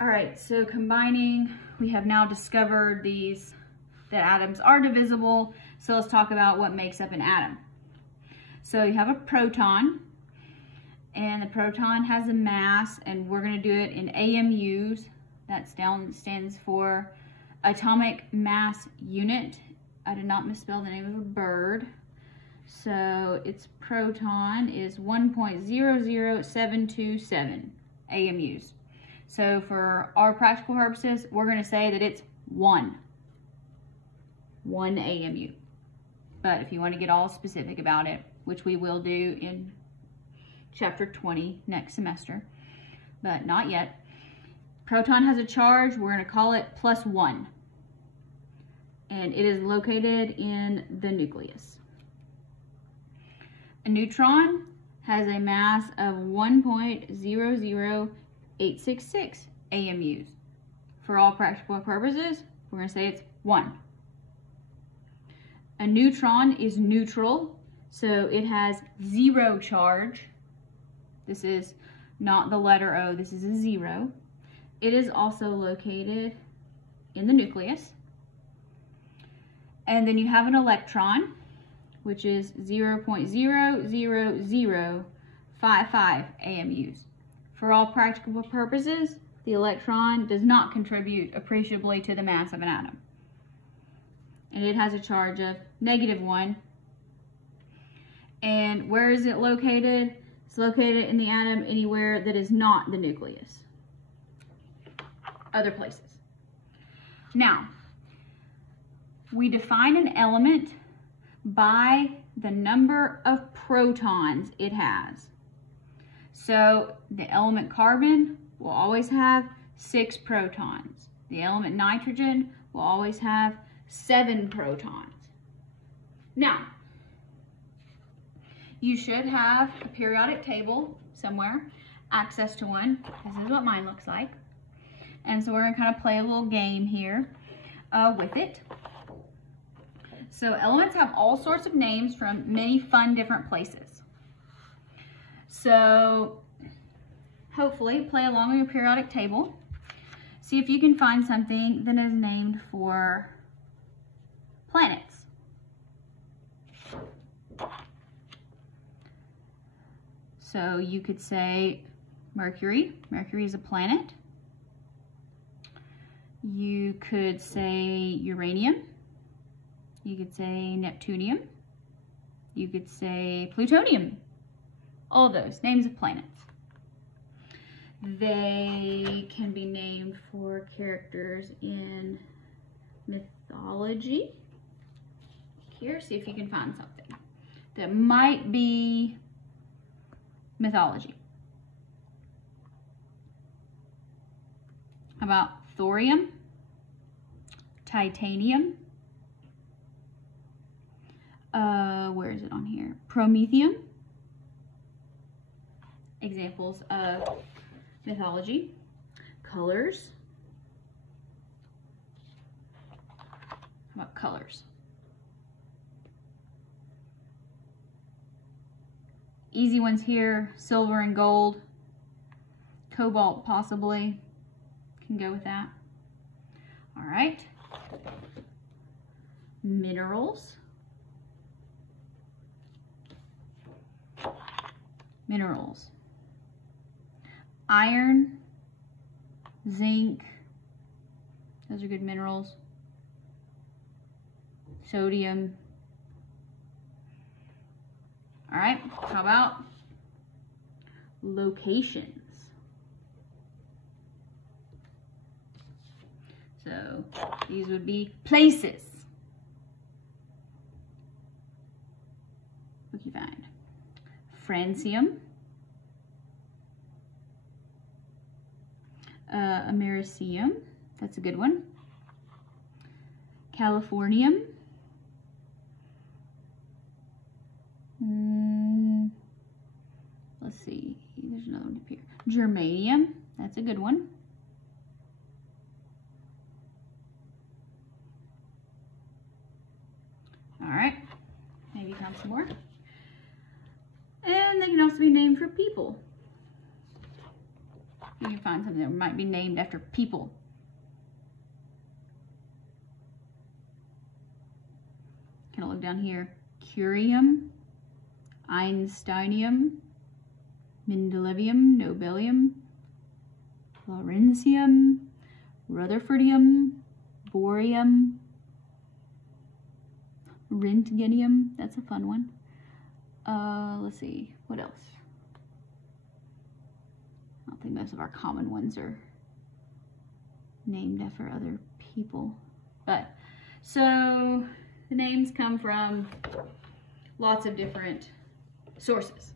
All right, so combining, we have now discovered that atoms are divisible. So let's talk about what makes up an atom. So you have a proton, and the proton has a mass, and we're going to do it in AMUs. That stands for atomic mass unit. I did not misspell the name of a bird. So its proton is 1.00727 AMUs. So for our practical purposes, we're going to say that it's one AMU. But if you want to get all specific about it, which we will do in chapter 20 next semester, but not yet. Proton has a charge, we're going to call it +1. And it is located in the nucleus. A neutron has a mass of 1.00866 AMUs. For all practical purposes, we're going to say it's 1. A neutron is neutral, so it has 0 charge. This is not the letter O, this is a 0. It is also located in the nucleus. And then you have an electron, which is 0.00055 AMUs. For all practical purposes, the electron does not contribute appreciably to the mass of an atom. And it has a charge of -1. And where is it located? It's located in the atom anywhere that is not the nucleus. Other places. Now, we define an element by the number of protons it has. So the element carbon will always have 6 protons. The element nitrogen will always have 7 protons. Now, you should have a periodic table somewhere, access to one. This is what mine looks like. And so we're going to kind of play a little game here with it. So elements have all sorts of names from many fun different places. So hopefully play along with your periodic table. See if you can find something that is named for planets. So you could say Mercury. Mercury is a planet. You could say uranium. You could say Neptunium. You could say plutonium. All of those, names of planets. They can be named for characters in mythology. Here, see if you can find something that might be mythology. How about thorium, titanium, where is it on here? Promethium. Examples of mythology. Colors. How about colors? Easy ones here, silver and gold. Cobalt possibly. Can go with that. All right. Minerals. Minerals. Iron, zinc, those are good minerals. Sodium. All right, how about locations? So these would be places. What can you find? Francium, Americium, that's a good one. Californium, let's see, there's another one up here. Germanium, that's a good one. All right, maybe find some more. And they can also be named for people. You can find something that might be named after people. Kind of look down here. Curium, Einsteinium, Mendelevium, Nobelium, Lawrencium, Rutherfordium, Bohrium, Röntgenium. That's a fun one. Let's see, what else? I don't think most of our common ones are named after other people. But, so the names come from lots of different sources.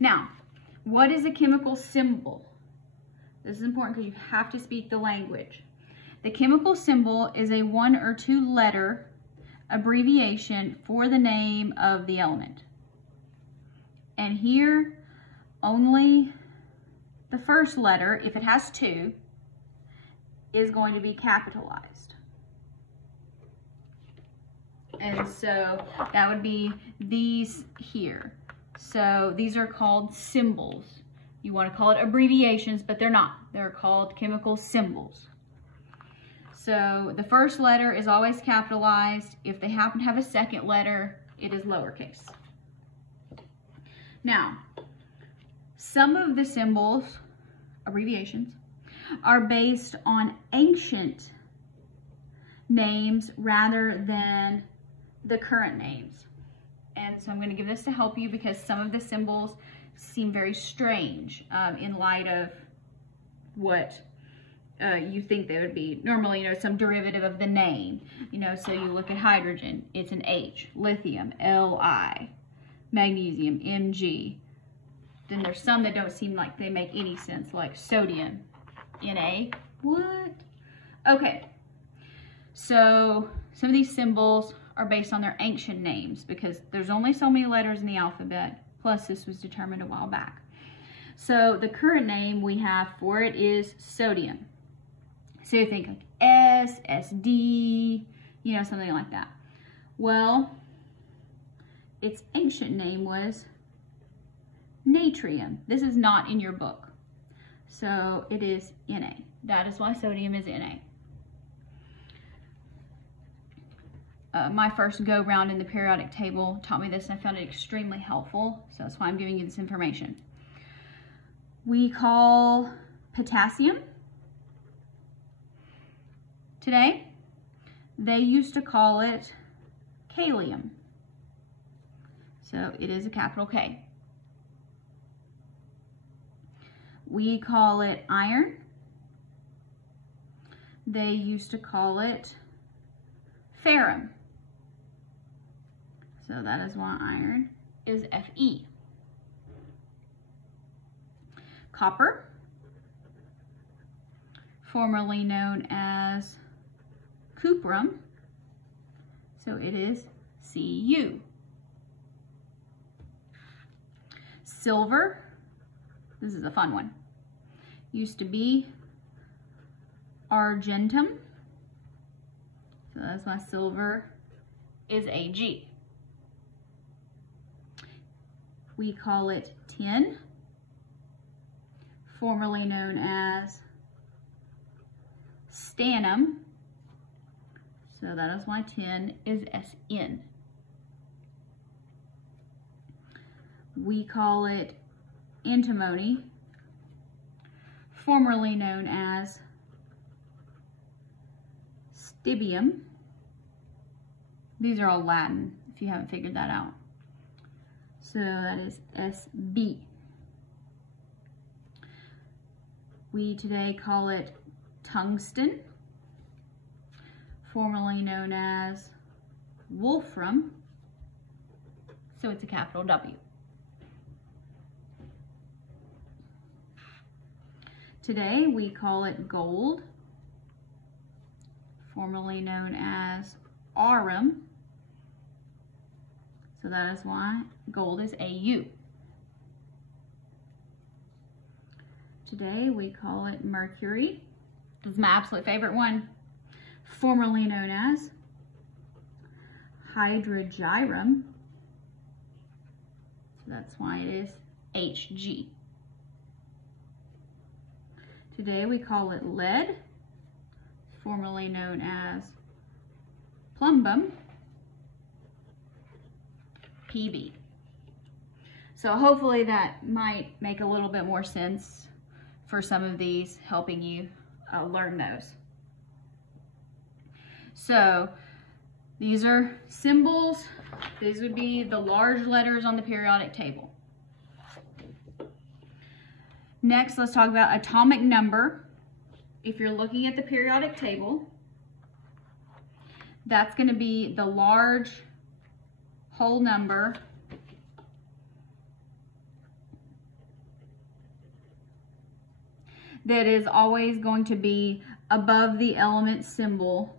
Now, what is a chemical symbol? This is important because you have to speak the language. The chemical symbol is a 1 or 2 letter abbreviation for the name of the element. And here, only the first letter, if it has 2, is going to be capitalized. And so that would be these here. So these are called symbols. You want to call it abbreviations, but they're not. They're called chemical symbols. So the first letter is always capitalized. If they happen to have a second letter, it is lowercase. Now, some of the symbols, abbreviations, are based on ancient names rather than the current names. And so I'm going to give this to help you because some of the symbols seem very strange in light of what you think they would be. Normally, you know, some derivative of the name. You know, so you look at hydrogen, it's an H. Lithium, Li. Magnesium, Mg. Then there's some that don't seem like they make any sense, like sodium, Na. What? Okay. So some of these symbols are based on their ancient names because there's only so many letters in the alphabet, plus this was determined a while back. So the current name we have for it is sodium. So you think like S, SD, you know, something like that. Well, its ancient name was natrium. This is not in your book. So it is Na. That is why sodium is Na. My first go round in the periodic table taught me this and I found it extremely helpful. So that's why I'm giving you this information. We call potassium today. They used to call it kalium. So it is a capital K. We call it iron. They used to call it ferrum. So that is why iron is Fe. Copper, formerly known as cuprum, so it is Cu. Silver, this is a fun one, used to be argentum, so that's why silver is Ag. We call it tin, formerly known as stannum, so that is why tin is Sn. We call it antimony, formerly known as stibium. These are all Latin, if you haven't figured that out. So that is Sb. We today call it tungsten, formerly known as wolfram, so it's a capital W. Today we call it gold, formerly known as aurum, so that is why gold is Au. Today we call it mercury. This is my absolute favorite one. Formerly known as hydrogyrum. So that's why it is Hg. Today we call it lead, formerly known as plumbum, Pb. So hopefully that might make a little bit more sense for some of these, helping you learn those. So these are symbols. These would be the large letters on the periodic table. Next, let's talk about atomic number. If you're looking at the periodic table, that's going to be the large whole number that is always going to be above the element symbol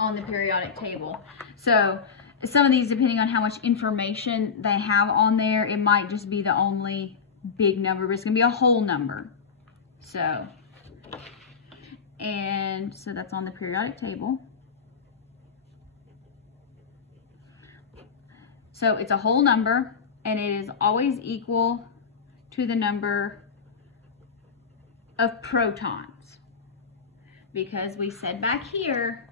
on the periodic table. So some of these, depending on how much information they have on there, it might just be the only big number, but it's gonna be a whole number. So that's on the periodic table. So it's a whole number, and it is always equal to the number of protons, because we said back here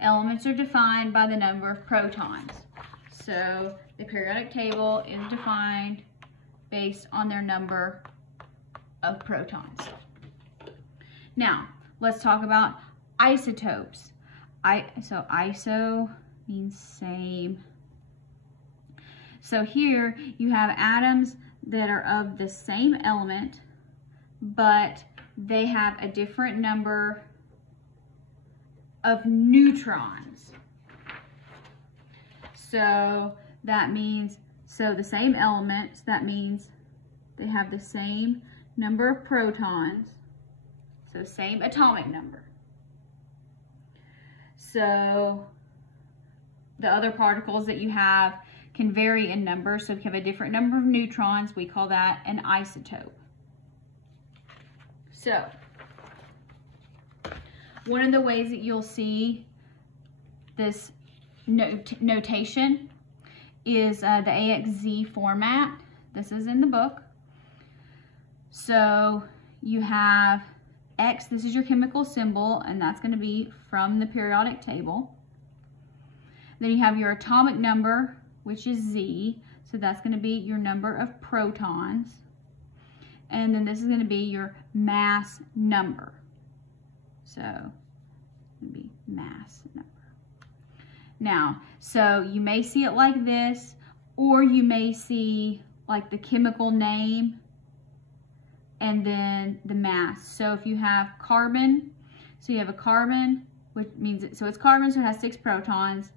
elements are defined by the number of protons. So the periodic table is defined based on their number of protons. Now let's talk about isotopes. So iso means same. So here you have atoms that are of the same element, but they have a different number of neutrons. So that means, so the same element, that means they have the same number of protons, so same atomic number. So the other particles that you have can vary in number. So if you have a different number of neutrons, we call that an isotope. So one of the ways that you'll see this notation is the AXZ format. This is in the book. So you have X, this is your chemical symbol, and that's going to be from the periodic table. Then you have your atomic number, which is Z, so that's going to be your number of protons. And then this is going to be your mass number. So it'll be mass number. Now, so you may see it like this, or you may see like the chemical name and then the mass. So if you have carbon, so you have a carbon, which means so it's carbon, so it has 6 protons,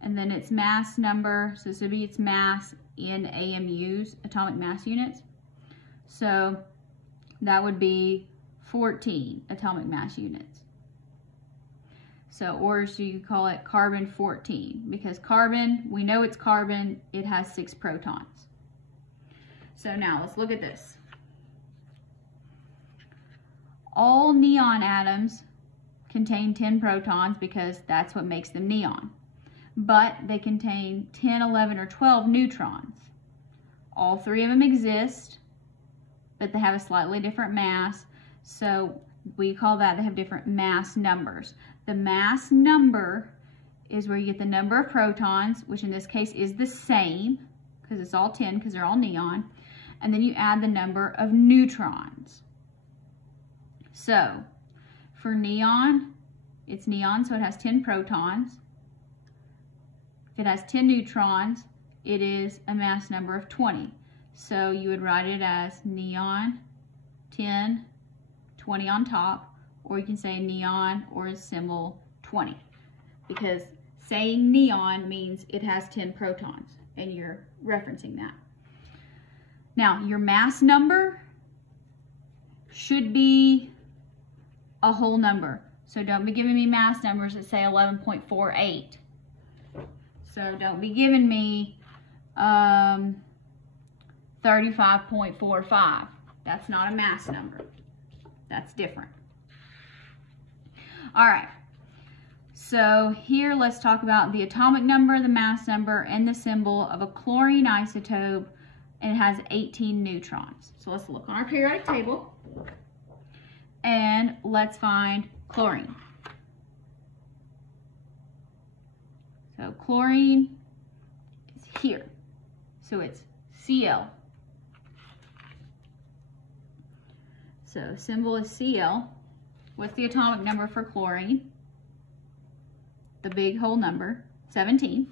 and then its mass number, so this would be its mass in AMUs, atomic mass units. So that would be 14 atomic mass units. So, or so you call it carbon 14, because carbon, we know it's carbon, it has 6 protons. So now let's look at this. All neon atoms contain 10 protons because that's what makes them neon. But they contain 10, 11, or 12 neutrons. All 3 of them exist, but they have a slightly different mass. So we call that, they have different mass numbers. The mass number is where you get the number of protons, which in this case is the same, because it's all 10, because they're all neon. And then you add the number of neutrons. So for neon, it's neon, so it has 10 protons. If it has 10 neutrons, it is a mass number of 20. So you would write it as neon, 10, 20 on top, or you can say neon or a symbol 20, because saying neon means it has 10 protons, and you're referencing that. Now, your mass number should be a whole number. So don't be giving me mass numbers that say 11.48. So don't be giving me 35.45. That's not a mass number. That's different. All right. So here let's talk about the atomic number, the mass number, and the symbol of a chlorine isotope, and it has 18 neutrons. So let's look on our periodic table and let's find chlorine. So chlorine is here. So it's Cl. So symbol is Cl. What's the atomic number for chlorine? The big whole number, 17.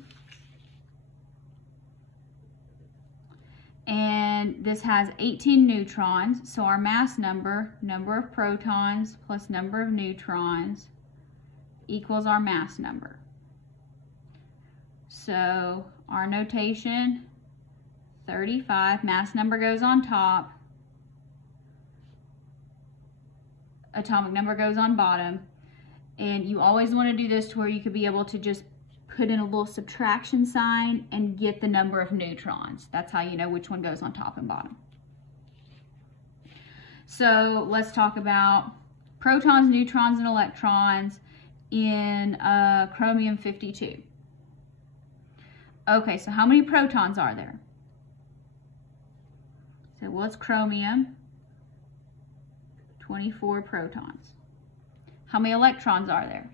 And this has 18 neutrons, so our mass number, number of protons plus number of neutrons, equals our mass number. So our notation, 35, mass number goes on top, atomic number goes on bottom, and you always want to do this to where you could be able to just put in a little subtraction sign and get the number of neutrons. That's how you know which one goes on top and bottom. So let's talk about protons, neutrons, and electrons in chromium 52. Okay, so how many protons are there? So what's chromium? 24 protons. How many electrons are there?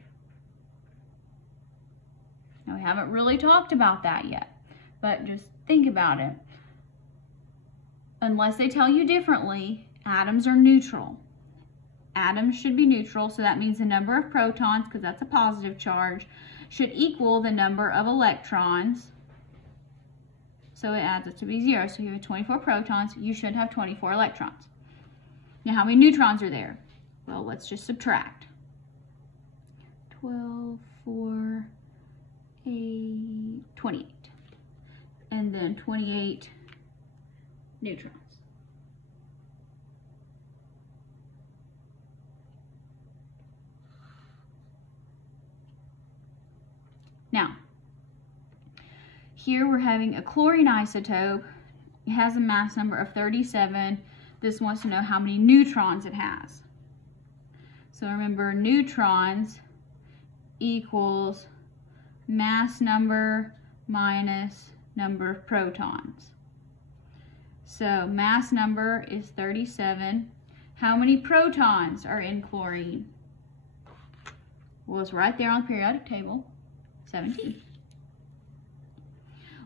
Now, we haven't really talked about that yet, but just think about it. Unless they tell you differently, atoms are neutral. Atoms should be neutral, so that means the number of protons, because that's a positive charge, should equal the number of electrons. So it adds up to be 0. So you have 24 protons, you should have 24 electrons. Now, how many neutrons are there? Well, let's just subtract. 12, 4, 8, 28. And then 28 neutrons. Now, here we're having a chlorine isotope. It has a mass number of 37. This wants to know how many neutrons it has. So remember, neutrons equals mass number minus number of protons. So mass number is 37. How many protons are in chlorine? Well, it's right there on the periodic table, 17.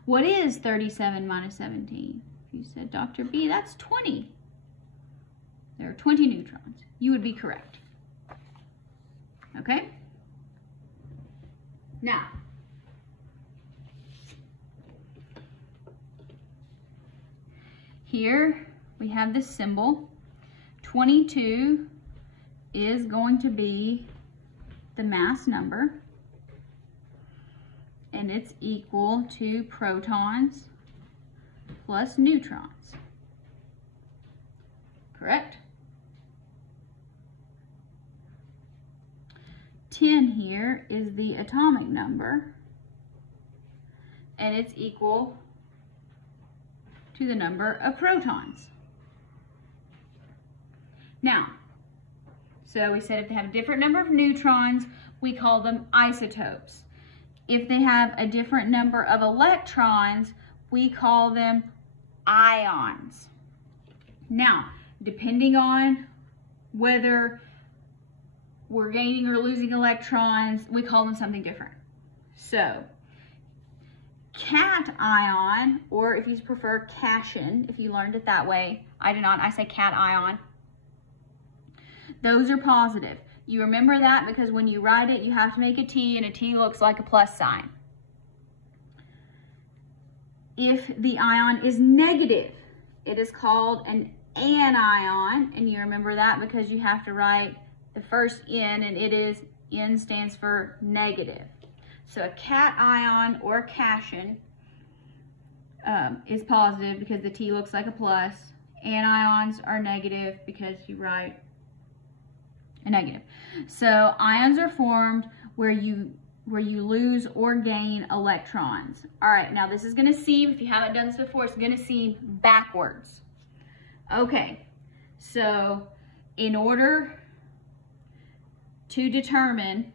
What is 37 minus 17? If you said, Dr. B, that's 20. There are 20 neutrons. You would be correct. Okay? Now, here we have this symbol. 22 is going to be the mass number, and it's equal to protons plus neutrons. Correct? 10 here is the atomic number, and it's equal to the number of protons. Now, so we said if they have a different number of neutrons, we call them isotopes. If they have a different number of electrons, we call them ions. Now, depending on whether we're gaining or losing electrons, we call them something different. So, cation, or if you prefer cation, if you learned it that way, I do not, I say cation. Those are positive. You remember that because when you write it, you have to make a T, and a T looks like a plus sign. If the ion is negative, it is called an anion, and you remember that because you have to write the first N, and it is, N stands for negative. So a cation or cation is positive because the T looks like a plus. Anions are negative because you write a negative. So ions are formed where you lose or gain electrons. All right, now this is going to seem, if you haven't done this before, it's going to seem backwards. Okay, so in order to determine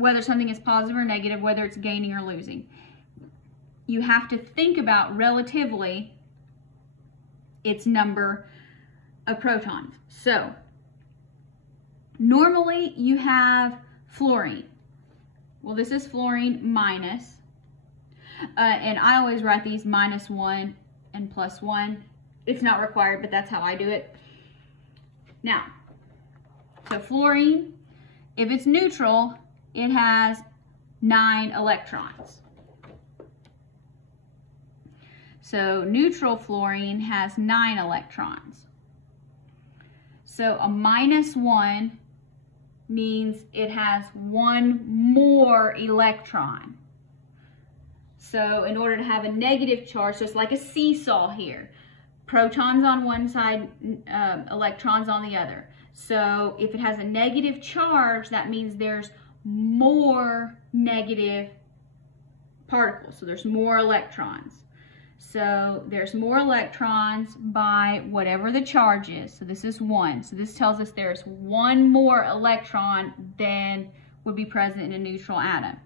whether something is positive or negative, whether it's gaining or losing. You have to think about relatively its number of protons. So normally you have fluorine. Well, this is fluorine minus, and I always write these -1 and +1. It's not required, but that's how I do it. Now, so fluorine, if it's neutral, it has 9 electrons. So neutral fluorine has 9 electrons. So a -1 means it has 1 more electron. So in order to have a negative charge, so it's like a seesaw here. Protons on one side, electrons on the other. So if it has a negative charge, that means there's more negative particles. So there's more electrons. So there's more electrons by whatever the charge is. So this is 1. So this tells us there's 1 more electron than would be present in a neutral atom.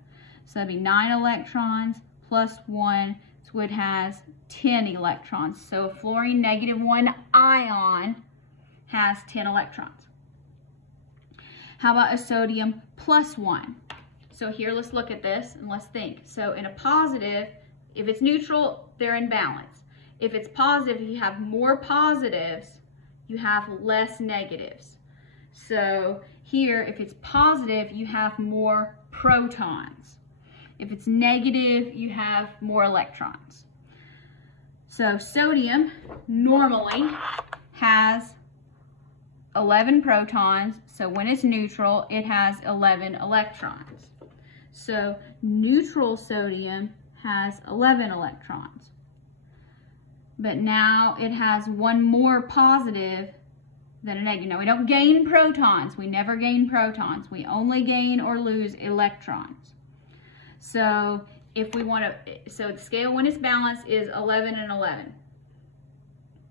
So that'd be 9 electrons plus 1, so it has 10 electrons. So a fluorine -1 ion has 10 electrons. How about a sodium +1? So here, let's look at this and let's think. So in a positive, if it's neutral, they're in balance. If it's positive, you have more positives, you have less negatives. So here, if it's positive, you have more protons. If it's negative, you have more electrons. So sodium normally has 11 protons, so when it's neutral, it has 11 electrons. So neutral sodium has 11 electrons. But now it has 1 more positive than a negative. Now we don't gain protons. We never gain protons. We only gain or lose electrons. So if we want to, so the scale when it's balanced is 11 and 11.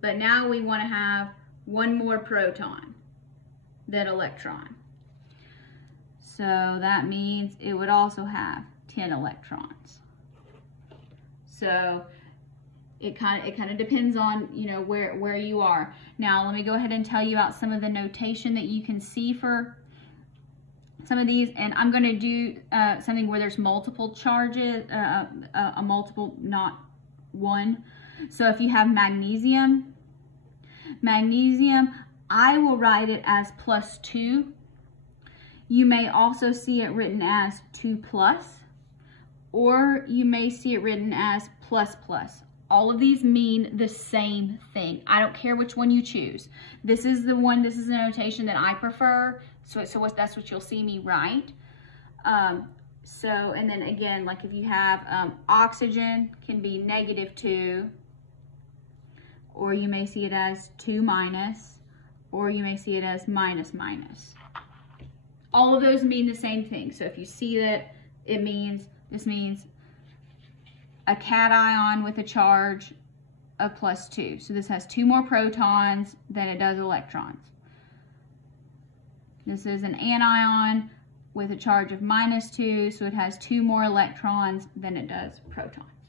But now we want to have 1 more proton than electron. So that means it would also have 10 electrons. So it kind of depends on, you know, where you are. Now let me go ahead and tell you about some of the notation that you can see for some of these, and I'm going to do something where there's multiple charges, a multiple, not one. So if you have magnesium, I will write it as +2. You may also see it written as 2+, or you may see it written as ++. All of these mean the same thing. I don't care which one you choose. This is the one, this is the notation that I prefer. So that's what you'll see me write. And then again, like if you have oxygen can be -2, or you may see it as 2-, or you may see it as -. All of those mean the same thing. So if you see that, this means a cation with a charge of +2. So this has 2 more protons than it does electrons. This is an anion with a charge of -2, so it has 2 more electrons than it does protons.